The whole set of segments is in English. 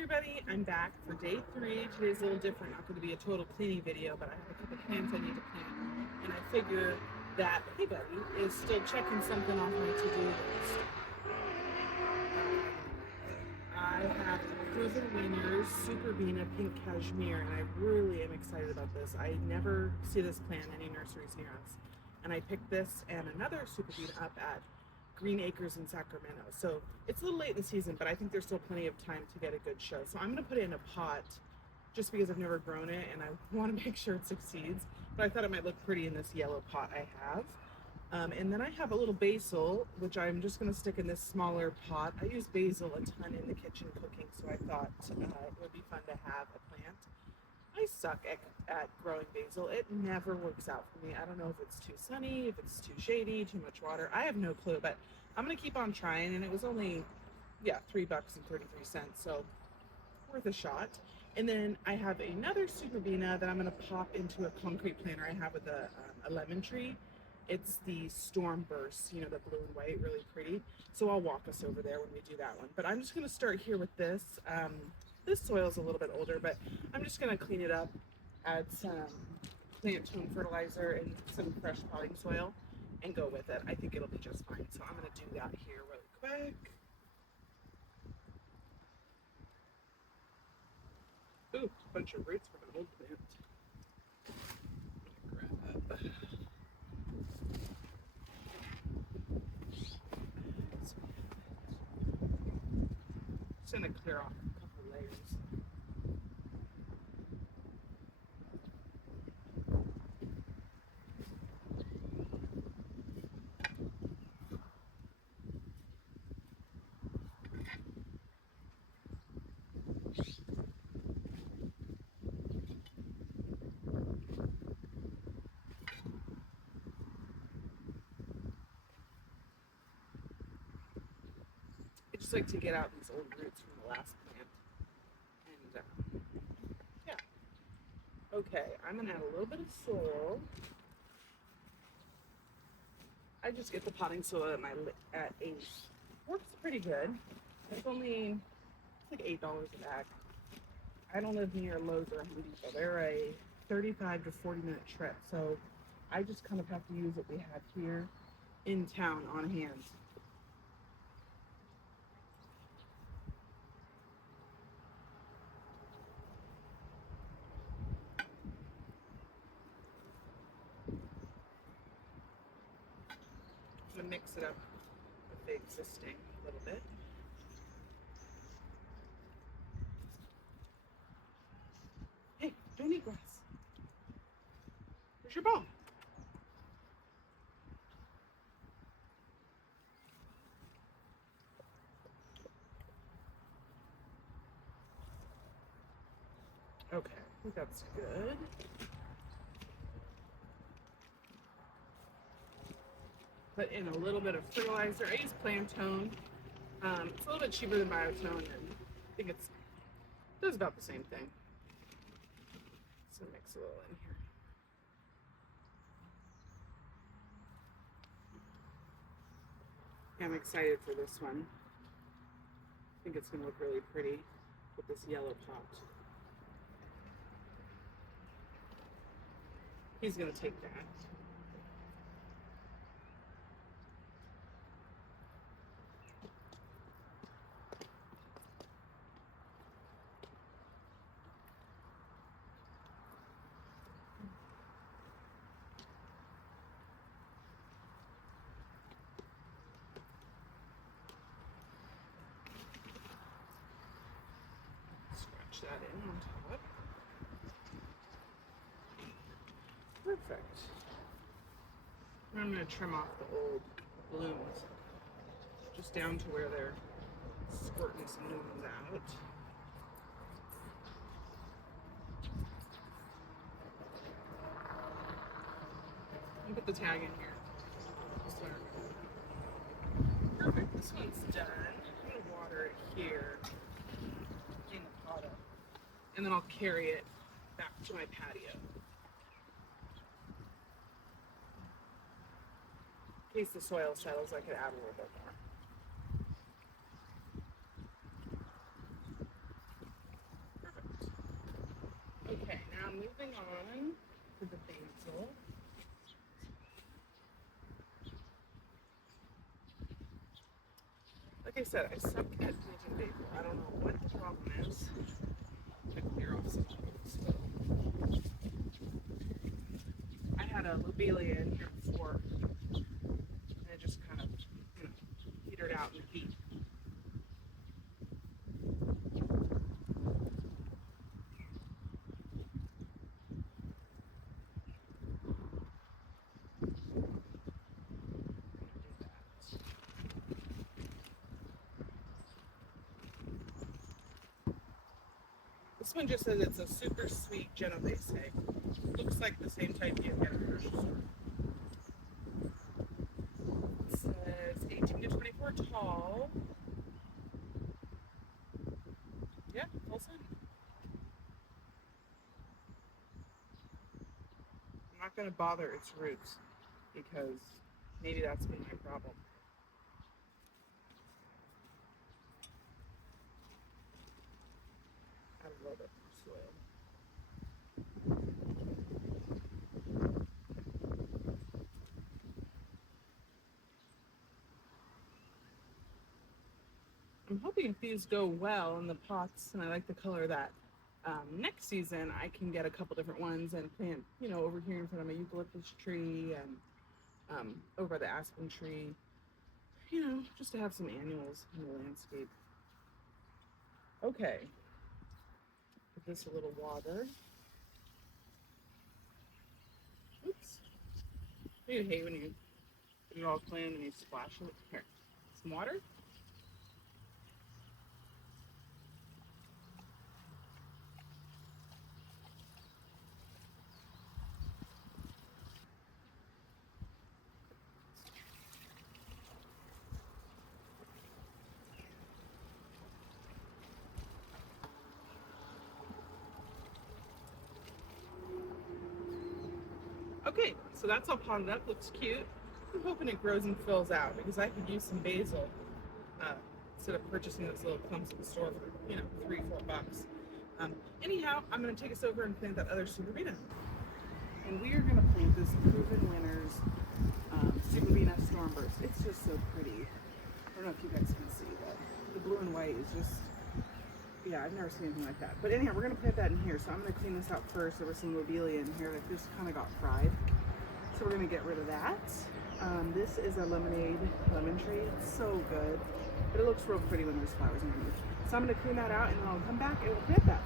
Everybody, I'm back for day 3. Today's a little different, not going to be a total cleaning video, but I have a couple plants I need to plant. And I figure that, hey buddy, is still checking something off my to-do list. I have Proven Wieners Superbena Pink Cashmere, and I really am excited about this. I never see this plant in any nurseries near us. And I picked this and another Superbena up at Green Acres in Sacramento. So it's a little late in the season, but I think there's still plenty of time to get a good show. So I'm gonna put it in a pot just because I've never grown it and I wanna make sure it succeeds. But I thought it might look pretty in this yellow pot I have. And then I have a little basil, which I'm just gonna stick in this smaller pot. I use basil a ton in the kitchen cooking, so I thought it would be fun to have a plant. I suck at growing basil. It never works out for me. I don't know if it's too sunny, if it's too shady, too much water. I have no clue, but I'm gonna keep on trying. And it was only, $3.33, so worth a shot. And then I have another Superbena that I'm gonna pop into a concrete planter I have with a lemon tree. It's the Storm Burst, you know, the blue and white, really pretty. So I'll walk us over there when we do that one. But I'm just gonna start here with this. This soil's a little bit older, but I'm just gonna clean it up, add some plant tone fertilizer and some fresh potting soil and go with it. I think it'll be just fine. So I'm gonna do that here really quick. Ooh, a bunch of roots from an old plant. Grab. Just gonna clear off a couple layers. I just like to get out these old roots from the last plant. And yeah. Okay, I'm gonna add a little bit of soil. I just get the potting soil at Ace. Works pretty good. It's like $8 a bag. I don't live near Lowe's or Home Depot. They're a 35 to 40-minute trip, so I just kind of have to use what we have here in town on hand. I'm gonna mix it up with the existing a little bit. Hey, don't eat grass. Where's your ball? Okay, I think that's good. Put in a little bit of fertilizer. I use plant tone. It's a little bit cheaper than biotone, and I think it does about the same thing. So mix a little in here. I'm excited for this one. I think it's going to look really pretty with this yellow pot. He's going to take that. That in on top. Perfect. I'm going to trim off the old blooms just down to where they're squirting some new ones out. I'll put the tag in here. Perfect. This one's done. I'm going to water it here in the pot, and then I'll carry it back to my patio. In case the soil settles, I could add a little bit more. moving on to the basil. Like I said, I suck at planting basil. I don't know what the problem is. To clear off some of those. I had a lobelia in here before, and it just kind of, petered out in the heat. This one just says it's a super sweet Genovese. Looks like the same type you get at the grocery store. It says 18 to 24 tall. Yeah, full sun. I'm not going to bother its roots because maybe that's been my problem. I love it for soil. I'm hoping if these go well in the pots, and I like the color of that, next season I can get a couple different ones and plant, over here in front of my eucalyptus tree and over by the aspen tree, just to have some annuals in the landscape. Okay, give this a little water. Oops. You hate when you get it all clean and you splash it. Here, some water. Okay, so that's all potted up, looks cute. I'm hoping it grows and fills out because I could use some basil instead of purchasing those little clumps at the store for, $3-4. Anyhow, I'm going to take us over and plant that other Superbena. And we are going to plant this Proven Winners Superbena Stormburst. It's just so pretty. I don't know if you guys can see, but the blue and white is just, yeah, I've never seen anything like that. But anyhow, we're going to plant that in here. So I'm going to clean this out first. There was some lobelia in here that just kind of got fried. So we're going to get rid of that. This is a lemonade lemon tree. It's so good. But it looks real pretty when there's flowers underneath. So I'm going to clean that out and then I'll come back and we'll plant that.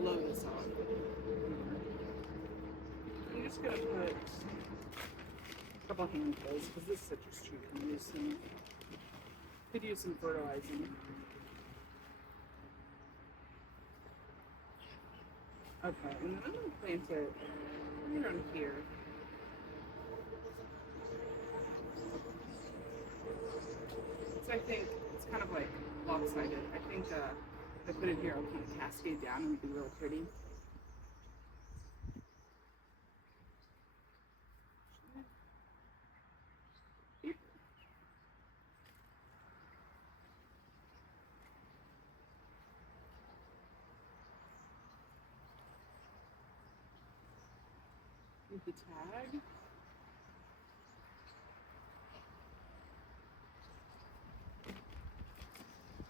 Blow this off. I'm just going to put a couple handfuls because this citrus tree could use some fertilizing. Okay, and then I'm going to plant it around here. So I think it's kind of like lopsided. I think if I put it here, I'll kind of cascade down and be real pretty. With the tag.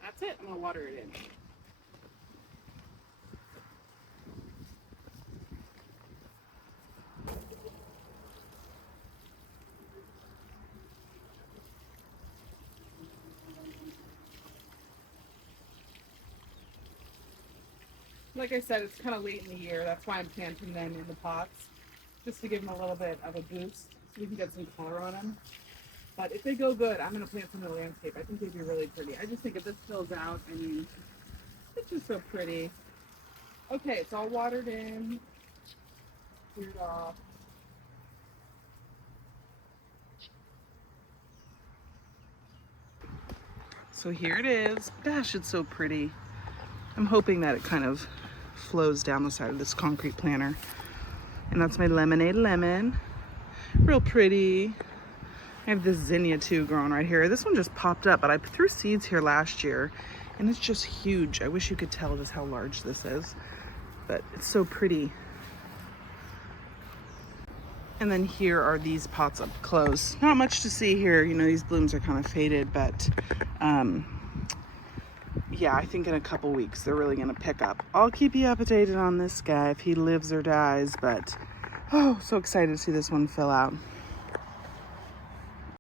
That's it. I'm gonna water it in. like I said, it's kind of late in the year. That's why I'm planting them in the pots, just to give them a little bit of a boost so we can get some color on them. But if they go good, I'm going to plant some in the landscape. I think they'd be really pretty. I just think if this fills out, I mean, it's just so pretty. Okay, it's all watered in, cleared off. So here it is. Gosh, it's so pretty. I'm hoping that it kind of flows down the side of this concrete planter. And that's my lemonade lemon. Real pretty. I have this zinnia too growing right here. This one just popped up, but I threw seeds here last year and it's just huge. I wish you could tell just how large this is, but it's so pretty. And then here are these pots up close. Not much to see here. You know, these blooms are kind of faded, but yeah, I think in a couple weeks they're really gonna pick up. I'll keep you updated on this guy if he lives or dies, but oh, so excited to see this one fill out.